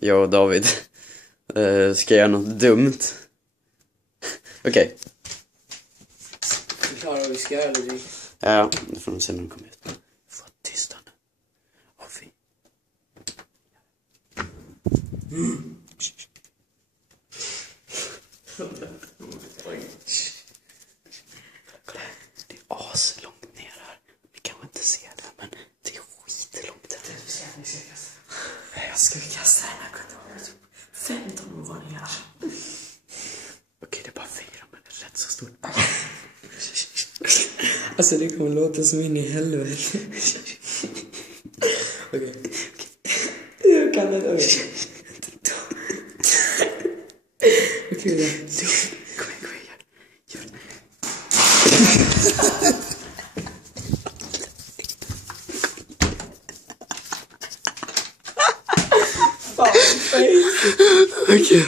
Jag och David ska göra något dumt. Okej. Förklara vad vi ska göra, Ludvig. Ja, det får de se när de kommer ut. Få tysta nu. Och vi... Kolla här. Det är aslångt ner här. Vi kanske inte ser det, men det är skitlångt där. Jag ska kasta den här kondomen. 15 våningar. Okej, det är bara 4, men det är rätt så stort. Alltså det kommer låta som in i helvete. Okej. Jag kan inte. Okej. Okej då. Kom igen. Gör det. Fan, face. Okej.